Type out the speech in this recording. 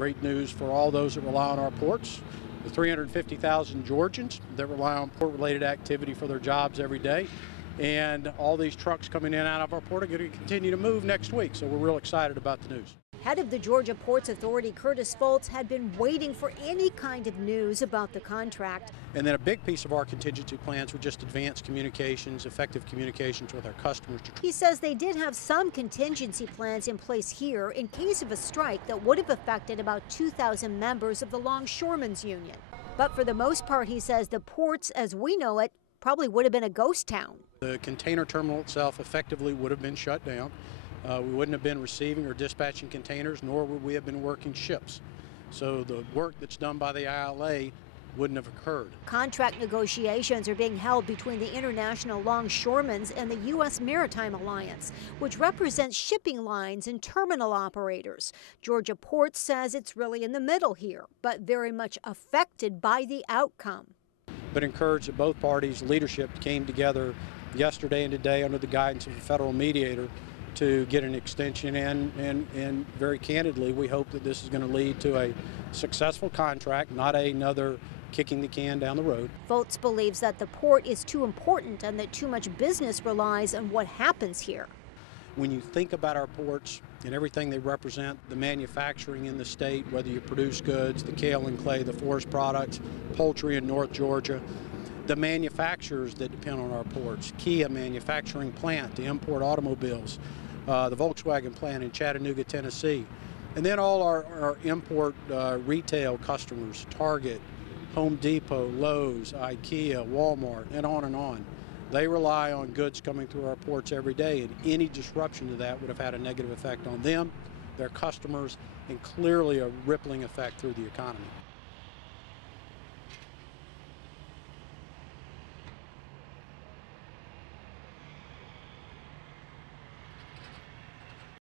Great news for all those that rely on our ports, the 350,000 Georgians that rely on port-related activity for their jobs every day. And all these trucks coming in and out of our port are going to continue to move next week, so we're real excited about the news. Head of the Georgia Ports Authority, Curtis Foltz, had been waiting for any kind of news about the contract. And then a big piece of our contingency plans were just advanced communications, effective communications with our customers. He says they did have some contingency plans in place here in case of a strike that would have affected about 2,000 members of the Longshoremen's Union. But for the most part, he says the ports, as we know it, probably would have been a ghost town. The container terminal itself effectively would have been shut down. We wouldn't have been receiving or dispatching containers, nor would we have been working ships. So the work that's done by the ILA wouldn't have occurred. Contract negotiations are being held between the International Longshoremen's and the U.S. Maritime Alliance, which represents shipping lines and terminal operators. Georgia Ports says it's really in the middle here, but very much affected by the outcome. But encouraged that both parties' leadership came together yesterday and today under the guidance of a federal mediator to get an extension in, and very candidly, we hope that this is going to lead to a successful contract, not another kicking the can down the road. Foltz believes that the port is too important and that too much business relies on what happens here. When you think about our ports and everything they represent, the manufacturing in the state, whether you produce goods, the kale and clay, the forest products, poultry in North Georgia, the manufacturers that depend on our ports, Kia manufacturing plant to import automobiles, the Volkswagen plant in Chattanooga, Tennessee, and then all our import retail customers, Target, Home Depot, Lowe's, IKEA, Walmart, and on and on. They rely on goods coming through our ports every day, and any disruption to that would have had a negative effect on them, their customers, and clearly a rippling effect through the economy.